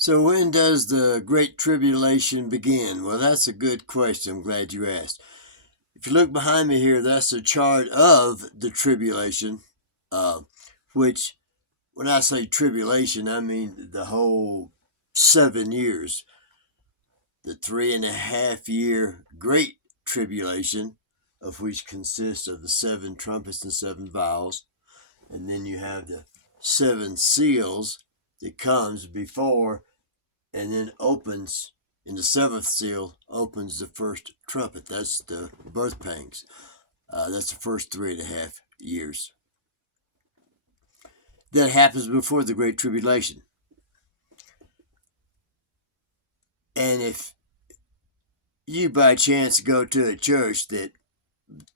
So when does the Great Tribulation begin? Well, that's a good question. I'm glad you asked. If you look behind me here, that's a chart of the tribulation, which, when I say tribulation, I mean the whole 7 years. The 3.5 year Great Tribulation, of which consists of the 7 trumpets and 7 vials. And then you have the 7 seals that comes before and then opens in the 7th seal, opens the first trumpet. That's the birth pangs. That's the first 3.5 years. That happens before the Great Tribulation. And if you by chance go to a church that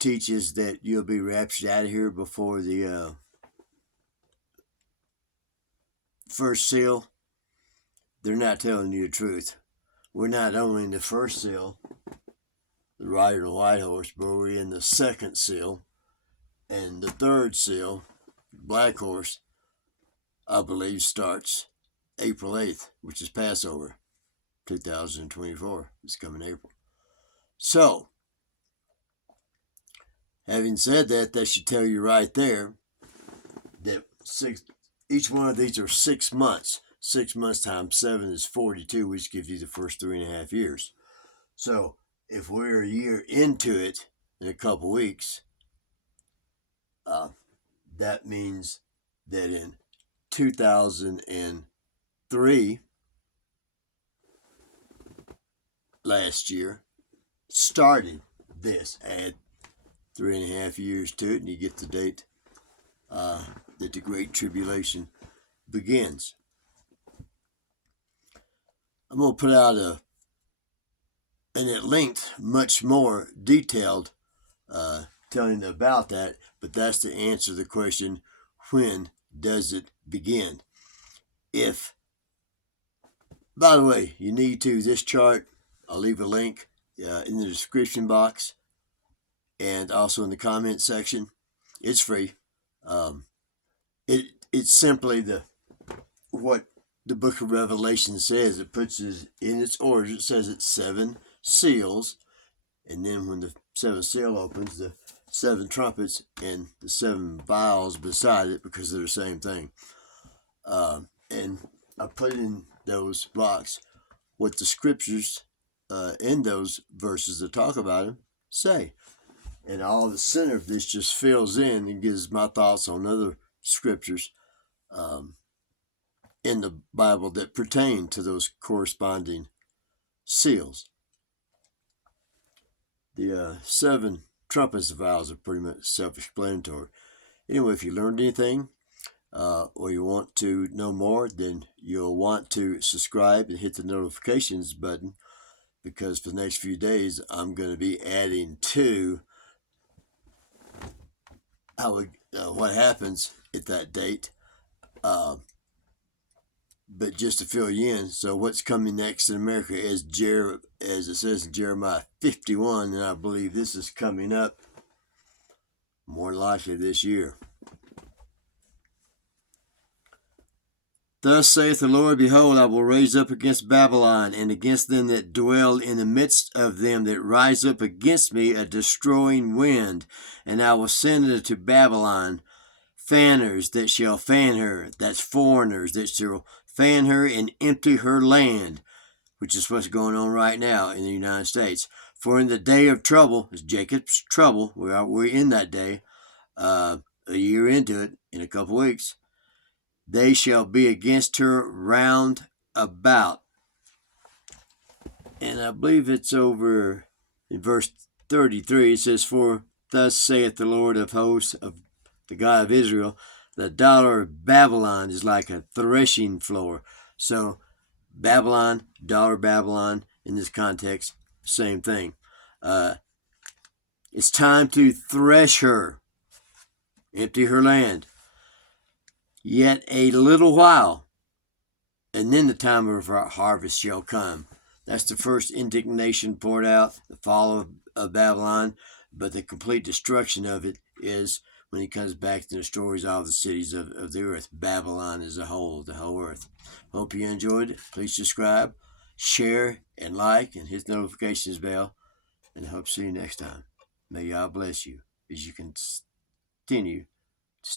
teaches that you'll be raptured out of here before the first seal, they're not telling you the truth. We're not only in the first seal, the rider and the white horse, but we're in the 2nd seal. And the 3rd seal, black horse, I believe starts April 8th, which is Passover, 2024. It's coming April. So, having said that, that should tell you right there that each one of these are 6 months. 6 months times 7 is 42, which gives you the first 3.5 years. So, if we're a year into it in a couple weeks, that means that in 2003, last year, started this. Add 3.5 years to it, and you get the date that the Great Tribulation begins. I'm going to put out and at length, much more detailed, telling about that, but that's to answer the question, when does it begin? By the way, you need to, this chart, I'll leave a link in the description box and also in the comment section. It's free. It's simply what the book of Revelation says. It puts it in its order. It says it's 7 seals, and then when the 7th seal opens, the 7 trumpets and the 7 vials beside it, because they're the same thing. And I put in those blocks what the scriptures in those verses that talk about him say. And all the center of this just fills in and gives my thoughts on other scriptures in the Bible that pertain to those corresponding seals. The 7 trumpets and vials are pretty much self-explanatory. Anyway, if you learned anything or you want to know more, then you'll want to subscribe and hit the notifications button, because for the next few days I'm going to be adding to what happens at that date. But just to fill you in, so what's coming next in America as it says in Jeremiah 51, and I believe this is coming up more likely this year. Thus saith the Lord, Behold, I will raise up against Babylon, and against them that dwell in the midst of them that rise up against me, a destroying wind, and I will send unto Babylon fanners that shall fan her, that's foreigners that shall fan her and empty her land, which is what's going on right now in the United States. For in the day of trouble, it's Jacob's trouble, we're in that day, a year into it, in a couple weeks, they shall be against her round about. And I believe it's over in verse 33, it says, For thus saith the Lord of hosts, of the God of Israel, the daughter of Babylon is like a threshing floor. So Babylon, daughter Babylon, in this context, same thing. It's time to thresh her, empty her land. Yet a little while, and then the time of our harvest shall come. That's the first indignation poured out, the fall of Babylon, but the complete destruction of it is when he comes back and destroys all the cities of the earth, Babylon as a whole, the whole earth. Hope you enjoyed it. Please subscribe, share, and like, and hit the notifications bell. And I hope to see you next time. May God bless you as you continue